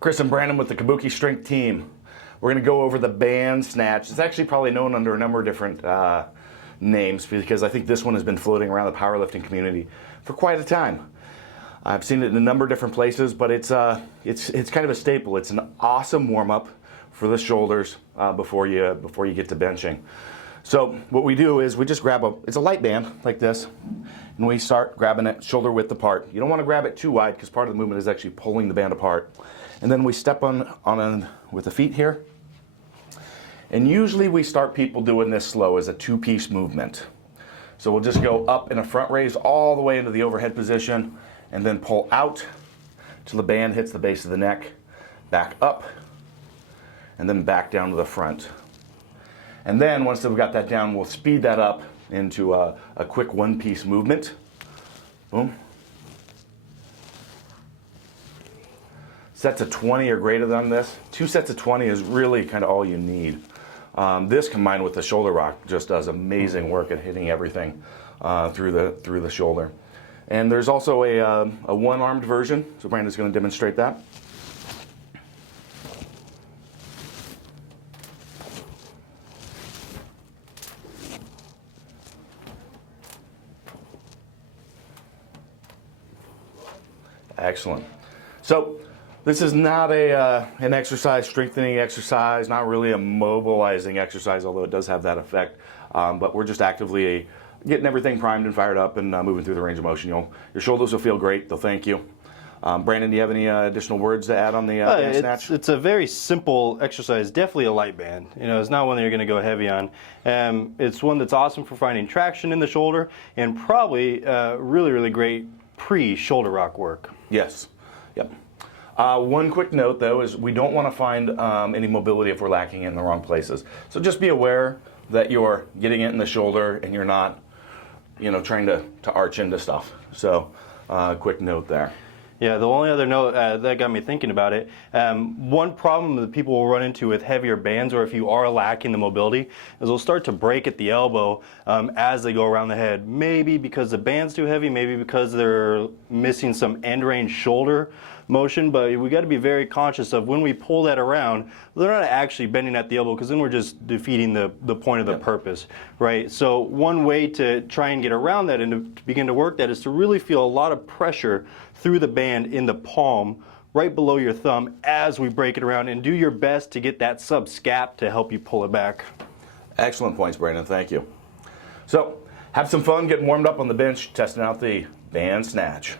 Chris and Brandon with the Kabuki Strength team. We're going to go over the BandSnatch. It's actually probably known under a number of different names because I think this one has been floating around the powerlifting community for quite a time. I've seen it in a number of different places, but it's kind of a staple. It's an awesome warm-up for the shoulders before you get to benching. So what we do is we just grab it's a light band like this, and we start grabbing it shoulder width apart. You don't want to grab it too wide because part of the movement is actually pulling the band apart. And then we step on with the feet here. And usually we start people doing this slow as a two-piece movement. So we'll just go up in a front raise all the way into the overhead position and then pull out till the band hits the base of the neck, back up, and then back down to the front. And then once we've got that down, we'll speed that up into a quick one-piece movement. Boom. Sets of 20 or greater than this. 2 sets of 20 is really kind of all you need. This combined with the shoulder rock just does amazing work at hitting everything through the shoulder. And there's also a one-armed version, so Brandon's going to demonstrate that. Excellent. So this is not an exercise, strengthening exercise, not really a mobilizing exercise, although it does have that effect. But we're just actively getting everything primed and fired up and moving through the range of motion. Your shoulders will feel great. They'll thank you. Brandon, do you have any additional words to add on the BandSnatch? It's a very simple exercise, definitely a light band. It's not one that you're going to go heavy on. It's one that's awesome for finding traction in the shoulder and probably really, really great pre-shoulder rock work. Yes. Yep. One quick note, though, is we don't want to find any mobility if we're lacking it in the wrong places. So just be aware that you're getting it in the shoulder and you're not, trying to arch into stuff. So quick note there. Yeah, the only other note that got me thinking about it, one problem that people will run into with heavier bands, or if you are lacking the mobility, is they'll start to break at the elbow as they go around the head. Maybe because the band's too heavy, maybe because they're missing some end range shoulder motion, but we got to be very conscious of when we pull that around, they're not actually bending at the elbow, because then we're just defeating the point of the purpose, right? So one way to try and get around that and to begin to work that is to really feel a lot of pressure through the band in the palm, right below your thumb as we break it around, and do your best to get that sub-scap to help you pull it back. Excellent points, Brandon. Thank you. So have some fun getting warmed up on the bench, testing out the BandSnatch.